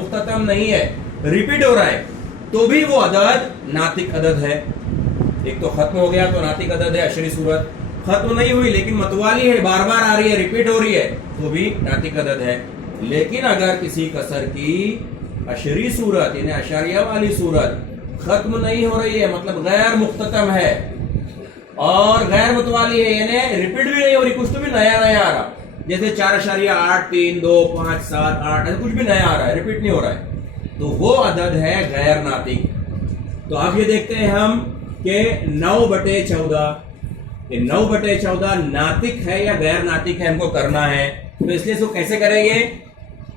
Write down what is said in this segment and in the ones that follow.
मुख्ततम नहीं है, रिपीट हो रहा है, तो भी वो अदद नातिक अदद है। एक तो खत्म हो गया तो नातिक अदद है अशरी सूरत, खत्म नहीं हुई लेकिन मतवाली है, बार बार आ रही है, रिपीट हो रही है, तो भी नातिक अदद है। लेकिन अगर किसी कसर की अशरी सूरत यानी अशारिया वाली सूरत खत्म नहीं हो रही है, मतलब गैर मुख्ततम है और गैर मतवाली है, यानी रिपीट भी नहीं हो रही, कुछ तो भी नया नया आ रहा, जैसे 4.8, 3, 2, 5, 7, 8, ऐसा कुछ भी नया आ रहा है, रिपीट नहीं हो रहा है, तो वो अदद है गैर नातिक। तो अब ये देखते हैं हम कि 9/14, ये 9/14 नातिक है या गैर नातिक है, हमको करना है। तो इसलिए इसको कैसे करेंगे,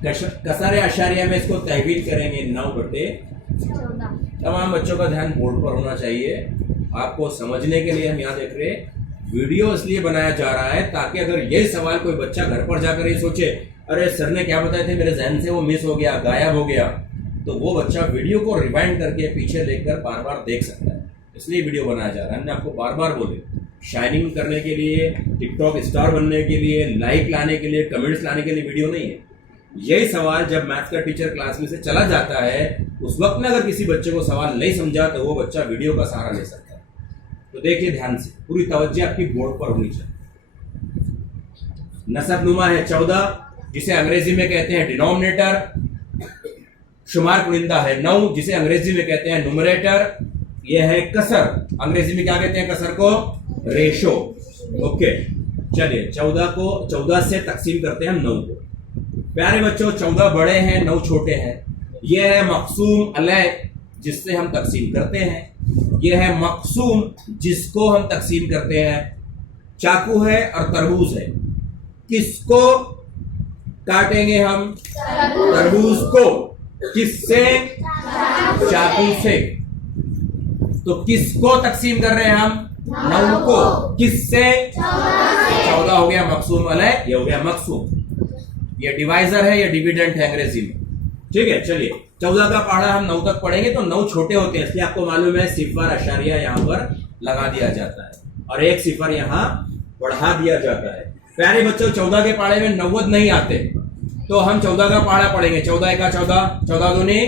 कसर अशारिया में इसको तहवील करेंगे 9/14। तमाम बच्चों का ध्यान बोर्ड पर होना चाहिए, आपको समझने के लिए हम यहाँ देख रहे हैं। वीडियो इसलिए बनाया जा रहा है ताकि अगर ये सवाल कोई बच्चा घर पर जाकर ये सोचे अरे सर ने क्या बताए थे, मेरे जहन से वो मिस हो गया, गायब हो गया, तो वो बच्चा वीडियो को रिवाइंड करके पीछे लेकर बार बार देख सकता है। इसलिए वीडियो बनाया जा रहा है। हमने आपको बार बार बोले, शाइनिंग करने के लिए, टिकटॉक स्टार बनने के लिए, लाइक लाने के लिए, कमेंट्स लाने के लिए वीडियो नहीं है। यही सवाल जब मैथ्स का टीचर क्लास में से चला जाता है, उस वक्त में अगर किसी बच्चे को सवाल नहीं समझा तो वो बच्चा वीडियो का सहारा ले सकता है। तो देखिए ध्यान से, पूरी तवज्जो आपकी बोर्ड पर होनी चाहिए। नसब नुमा है 14, जिसे अंग्रेजी में कहते हैं डिनोमिनेटर। शुमार कुनिंदा है 9, जिसे अंग्रेजी में कहते हैं नुमरेटर। यह है कसर, अंग्रेजी में क्या कहते हैं कसर को, रेशो। ओके, चलिए 14 को 14 से तकसीम करते हैं हम 9 को। प्यारे बच्चों, 14 बड़े हैं, 9 छोटे हैं। यह है मकसूम अलय, जिससे हम तकसीम करते हैं। यह है मकसूम, जिसको हम तकसीम करते हैं। चाकू है और तरबूज है, किसको काटेंगे हम, तरबूज को। किससे, चाकू से। तो किसको तकसीम कर रहे हैं हम, 9 को। किससे, 14 हो गया मकसूम अलय, ये हो गया मकसूम। ये डिवाइजर है, ये डिविडेंट है अंग्रेजी में। ठीक है, चलिए 14 का पढ़ा हम 9 तक पढ़ेंगे। तो 9 छोटे होते हैं, इसलिए आपको मालूम है सिफर अशारिया यहाँ पर लगा दिया जाता है और एक सिफर यहाँ बढ़ा दिया जाता है। प्यारे बच्चों, 14 के पढ़े में 90 नहीं आते, तो हम 14 का पढ़ा पढ़ेंगे। 14 1 14, 14 दूनी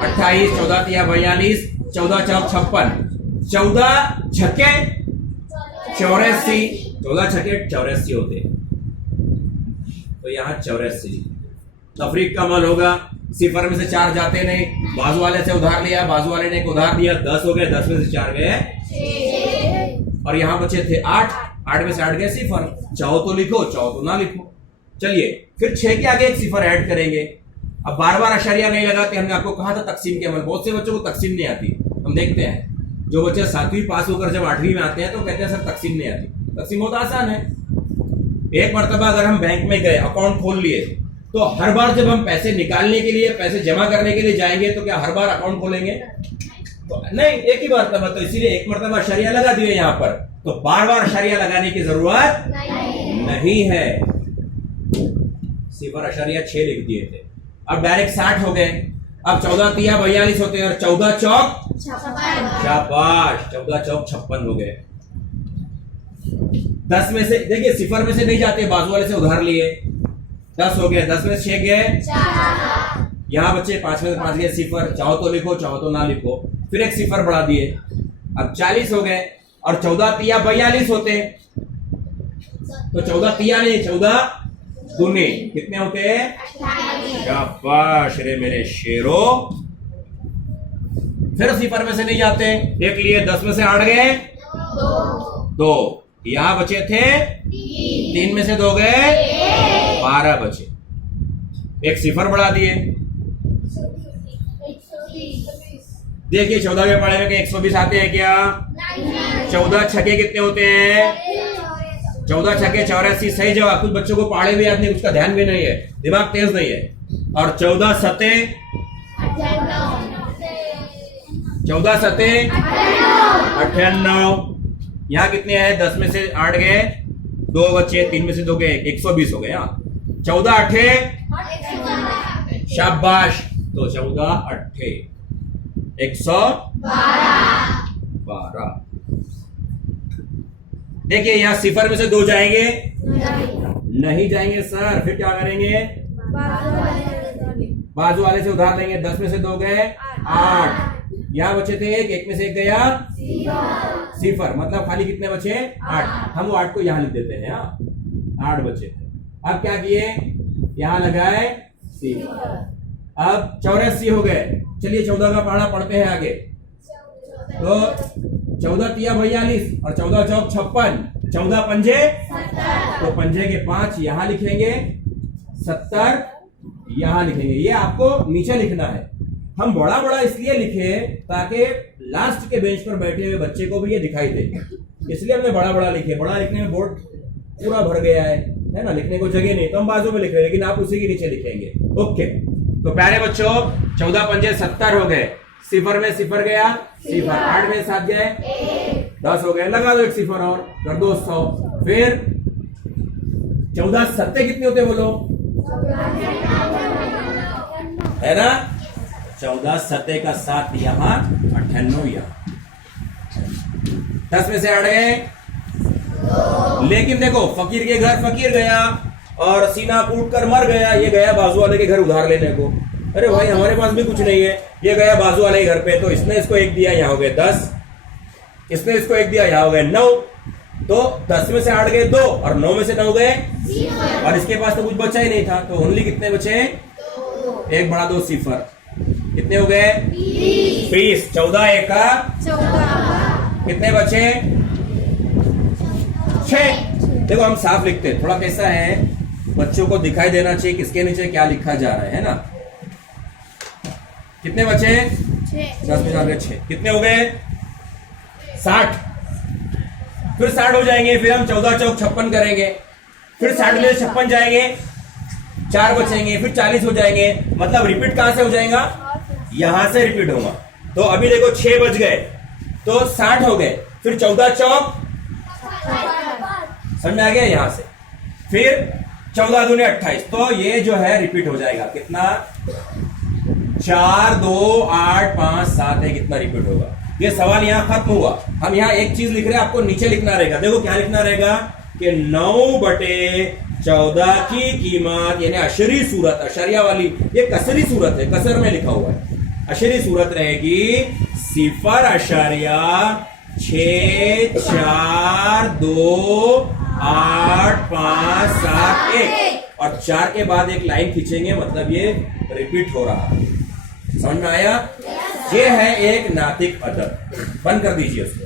28, 14 तिया 42, 14 चौक 56, 14 छक्के 84, 14 छक्के 84 होते हैं। तो यहाँ 84 तफरीक का अमल होगा। सिफर में से 4 जाते नहीं, बाजू वाले से उधार लिया, बाजू वाले ने एक उधार दिया, 10 हो गए, 10 में से 4 गए 6, और यहाँ बचे थे 8, 8 में से 8 गए सिफर। चाहो तो लिखो, चाहो तो ना लिखो। चलिए फिर 6 के आगे एक सिफर ऐड करेंगे। अब बार बार अशरिया नहीं लगाते, हमने आपको कहा था तकसीम के अमल। बहुत से बच्चों को तकसीम नहीं आती, हम देखते हैं जो बच्चे 7वीं पास होकर जब 8वीं में आते हैं तो कहते हैं सर तकसीम नहीं आती। तकसीम बहुत आसान है। एक मरतबा अगर हम बैंक में गए, अकाउंट खोल लिए, तो हर बार जब हम पैसे निकालने के लिए, पैसे जमा करने के लिए जाएंगे तो क्या हर बार अकाउंट खोलेंगे? तो नहीं, एक ही मरतबा। तो इसीलिए एक मरतबा अशरिया लगा दिए यहाँ पर, तो बार बार अशरिया लगाने की जरूरत नहीं है। सिफर अशरिया 6 लिख दिए थे, अब डायरेक्ट 60 हो गए। अब 14 तिया 42 होते हैं और 14 चौक 56, शाबाश, 14 चौक 56 हो गए। 10 में से देखिए, सिफर में से नहीं जाते, बाजू वाले से उधार लिए, 10 हो गए, 10 में से 6 गए 4, यहाँ बच्चे 5 में से 5 गए सिफर। चाहो तो लिखो, चाहो तो ना लिखो। फिर एक सिफर बढ़ा दिए, अब 40 हो गए और 14 तिया 42 होते, तो 14 तिया नहीं, 14 दूनी कितने होते हैं? शाबाश रे मेरे शेरो। फिर सिफर में से नहीं जाते, एक लिए, 10 में से 8 गए 2, यहां बचे थे 3 में से 2 गए 12 बचे। एक सिफर बढ़ा दिए, देखिए 14 के पढ़े में 120 आते हैं क्या? 14 छक्के कितने होते हैं? 14 छक्के 84, सही जवाब। कुछ बच्चों को पढ़े भी याद नहीं, उसका ध्यान भी नहीं है, दिमाग तेज नहीं है। और 14 सते 98, यहाँ कितने हैं? 10 में से 8 गए 2 बच्चे, 3 में से 2 गए 120 हो गए। 14 8 शाबाश, तो 14 8 112। देखिए यहाँ सिफर में से 2 जाएंगे नहीं जाएंगे सर, फिर क्या करेंगे? बाजू वाले से उधार लेंगे, 10 में से 2 गए 8, यहाँ बचे थे एक में से एक गया सिफर, मतलब खाली कितने बचे 8। हम वो 8 को यहाँ लिख देते हैं, 8 बचे थे। अब क्या किए, यहाँ लगाए सिफर। अब 84 हो गए। चलिए 14 का पहाड़ा पढ़ते हैं आगे। तो 14 तिया 42 और 14 चौक 56, 14 पंजे 70, तो पंजे के 5 यहां लिखेंगे, 70 यहां लिखेंगे। ये आपको नीचे लिखना है। हम बड़ा बड़ा इसलिए लिखे ताकि लास्ट के बेंच पर बैठे हुए बच्चे को भी ये दिखाई दे, इसलिए हमने बड़ा बड़ा लिखे। बड़ा लिखने में बोर्ड पूरा भर गया है ना, लिखने को जगह नहीं, तो हम बाजू में लिख रहे हैं, लेकिन आप उसी के नीचे लिखेंगे। ओके, तो प्यारे बच्चों 14 पंजे 70 हो गए, सिफर में सिफर गया सिफर, 8 में 7 गए 10 हो गए, लगा दो एक सिफर और कर दो 100। फिर 14 सत्ते कितने होते बोलो, है ना, 14 सत्ते का 7 यहां, 98 यहां, 10 में से 8 गए। लेकिन देखो फकीर के घर फकीर गया और सीना कूट कर मर गया, ये गया बाजू वाले के घर उधार लेने को। अरे भाई हमारे पास भी कुछ नहीं है, ये गया बाजू वाले के घर पे, तो इसने इसको 1 दिया, यहाँ हो गए 10, इसने इसको 1 दिया, यहाँ हो गए 9, तो 10 में से 8 गए 2 और 9 में से 9 गए, और इसके पास तो कुछ बचा ही नहीं था, तो ओनली कितने बचे, 1 बढ़ा 2 सिफर, कितने हो गए 20। 14 एका 14, कितने बचे 6। देखो हम साफ लिखते हैं, थोड़ा कैसा है बच्चों को दिखाई देना चाहिए किसके नीचे क्या लिखा जा रहा है ना। कितने बचे 10 में 4 6, कितने हो गए 60। फिर 60 हो जाएंगे, फिर हम 14 चौक 56 करेंगे, फिर 60 में 56 जाएंगे, 4 बचेंगे, फिर 40 हो जाएंगे। मतलब रिपीट कहां से हो जाएगा, यहां से रिपीट होगा। तो अभी देखो 6 बच गए तो 60 हो गए, फिर 14 चौक समझ में आ गया यहां से, फिर 14 दूनी 28, तो ये जो है रिपीट हो जाएगा। कितना 4 2 8 5 7 है, कितना रिपीट होगा। ये सवाल यहां खत्म हुआ। हम यहां एक चीज लिख रहे हैं, आपको नीचे लिखना रहेगा। देखो क्या लिखना रहेगा कि 9/14 की कीमत, यानी अशरी सूरत, अशरिया वाली, ये कसरी सूरत है, कसर में लिखा हुआ है, अशरी सूरत रहेगी 0.6 4 2 8 5 7 1, और 4 के बाद एक लाइन खींचेंगे, मतलब ये रिपीट हो रहा है। समझ में आया? ये है एक नातिक अदद। बंद कर दीजिए उसको।